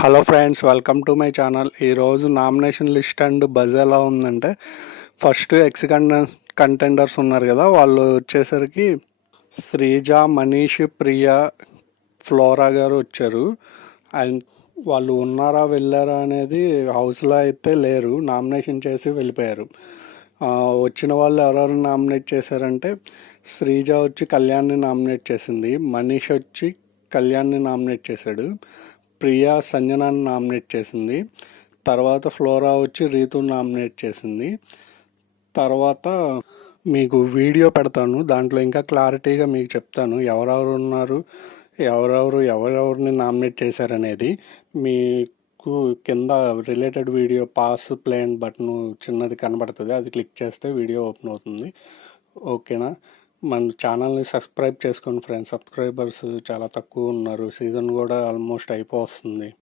Hello friends, welcome to my channel. ఈరోజు nomination list and buzz ఎలా ఉందంటే, first contenders ఉన్నారు కదా, వాళ్ళు వచ్చేసరికి శ్రీజ, మనీష్, ప్రియా, ఫ్లోరా గారు వచ్చారు. అండ్ వాళ్ళు ఉన్నారా వెళ్ళారా అనేది హౌస్లో అయితే లేరు, నామినేషన్ చేసి వెళ్ళిపోయారు. వచ్చిన వాళ్ళు ఎవరెవరు నామినేట్ చేశారంటే, శ్రీజ వచ్చి కళ్యాణ్ని నామినేట్ చేసింది, మనీష్ వచ్చి కళ్యాణ్ని నామినేట్ చేశాడు, ప్రియా సంజనాన్ని నామినేట్ చేసింది, తర్వాత ఫ్లోరా వచ్చి రీతుని నామినేట్ చేసింది. తర్వాత మీకు వీడియో పెడతాను, దాంట్లో ఇంకా క్లారిటీగా మీకు చెప్తాను ఎవరెవరు ఉన్నారు, ఎవరెవరిని నామినేట్ చేశారనేది. మీకు కింద related video pass play and button చిన్నది కనబడుతుంది, అది క్లిక్ చేస్తే వీడియో ఓపెన్ అవుతుంది. ఓకేనా? మన ఛానల్ని సబ్స్క్రైబ్ చేసుకోండి ఫ్రెండ్స్. సబ్స్క్రైబర్స్ చాలా తక్కువ ఉన్నారు, సీజన్ కూడా ఆల్మోస్ట్ అయిపోతుంది.